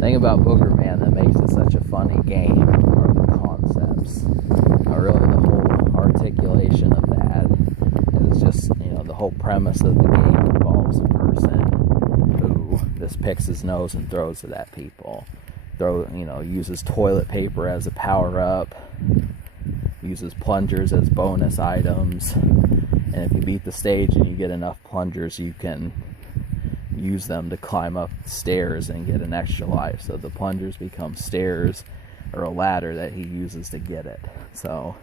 thing about Booger Man that makes it such a funny game are the concepts. Really, the whole articulation of that is just, you know, the whole premise of the game involves a person who just picks his nose and throws it at people. Uses toilet paper as a power-up, uses plungers as bonus items, and if you beat the stage and you get enough plungers, you can use them to climb up stairs and get an extra life. So the plungers become stairs or a ladder that he uses to get it. So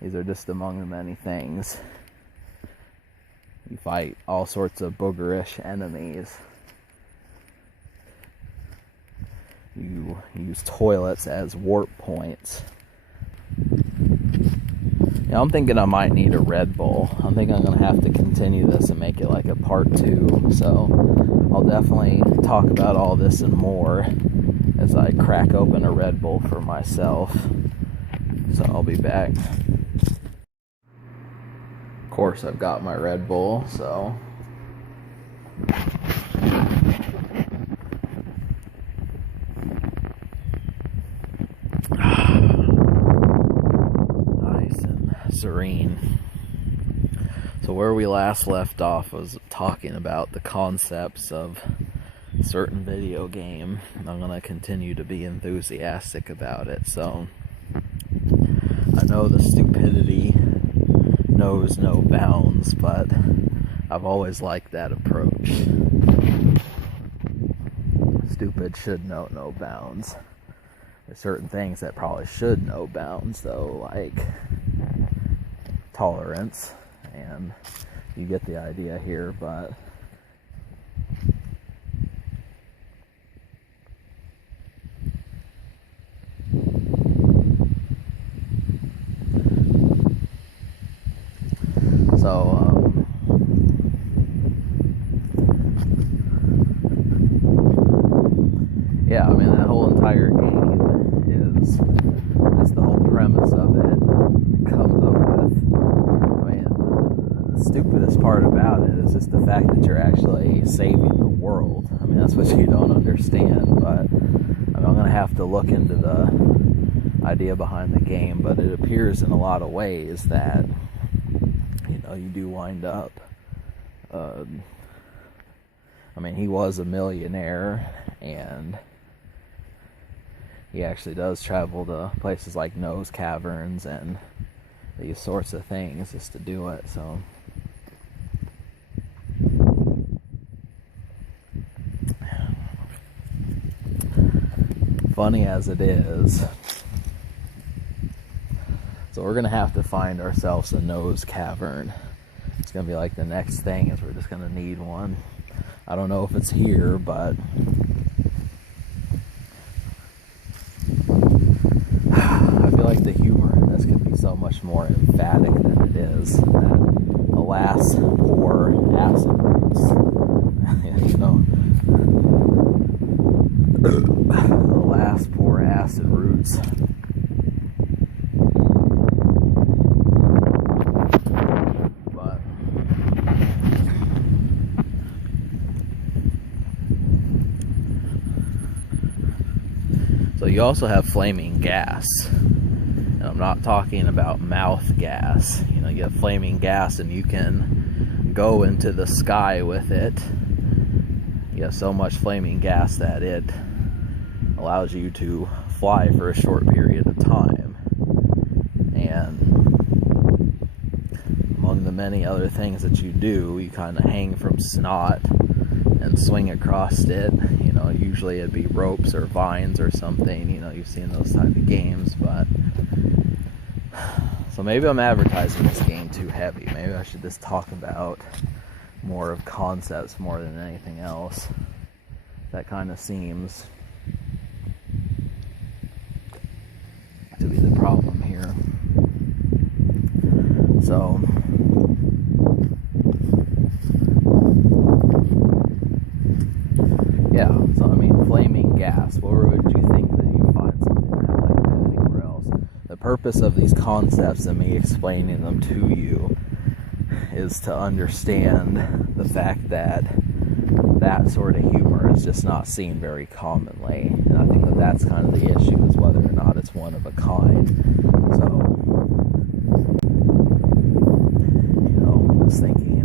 these are just among the many things. You fight all sorts of boogerish enemies. You use toilets as warp points. I'm thinking I might need a Red Bull. I'm thinking I'm going to have to continue this and make it like a part 2. So I'll definitely talk about all this and more as I crack open a Red Bull for myself. So I'll be back. Of course, I've got my Red Bull, so... serene. So where we last left off was talking about the concepts of a certain video game. I'm going to continue to be enthusiastic about it. So I know the stupidity knows no bounds, but I've always liked that approach. Stupid should know no bounds. There's certain things that probably should know bounds, though, like tolerance, and you get the idea here. But yeah, I mean, that whole entire game is the whole premise of it comes up with. I mean, the stupidest part about it is just the fact that you're actually saving the world. I mean, that's what you don't understand, but I mean, I'm going to have to look into the idea behind the game, but it appears in a lot of ways that, you know, you do wind up, I mean, he was a millionaire, and he actually does travel to places like Nose Caverns and these sorts of things just to do it. So funny as it is, so we're gonna have to find ourselves a Nose Cavern. It's gonna be like the next thing, is we're just gonna need one. I don't know if it's here, but I feel like the humor in this could be so much more emphatic than it is. That, alas, poor acid roots. You know, alas, poor acid roots. But so you also have flaming gas. And I'm not talking about mouth gas. You know, you have flaming gas and you can go into the sky with it. You have so much flaming gas that it allows you to fly for a short period of time. And among the many other things that you do, you kind of hang from snot and swing across it. You know, usually it'd be ropes or vines or something. You know, you've seen those type of games, but so maybe I'm advertising this game too heavy. Maybe I should just talk about more of concepts more than anything else. That kind of seems to be the problem here. So yeah, so I mean, flaming gas, where would you think that you'd find something like that anywhere else? The purpose of these concepts and me explaining them to you is to understand the fact that that sort of humor is just not seen very commonly. And I think that that's kind of the issue, is whether or not it's one of a kind. So, just thinking,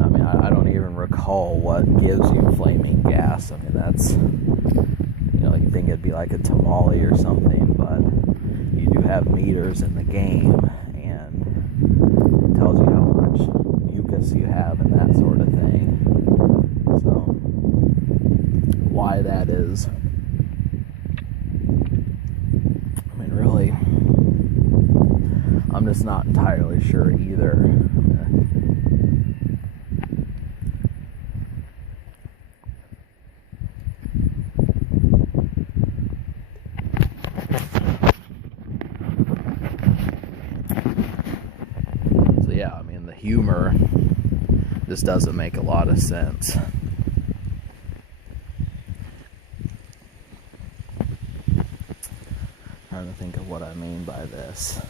I mean, I don't even recall what gives you flaming gas. I mean, that's, you think it'd be like a tamale or something, but you do have meters in the game, and it tells you how much mucus you have and that sort of thing. So, why that is, I mean, really, I'm just not entirely sure either. So yeah, I mean, the humor just doesn't make a lot of sense. Trying to think of what I mean by this.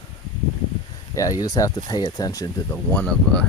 Yeah, you just have to pay attention to the one of a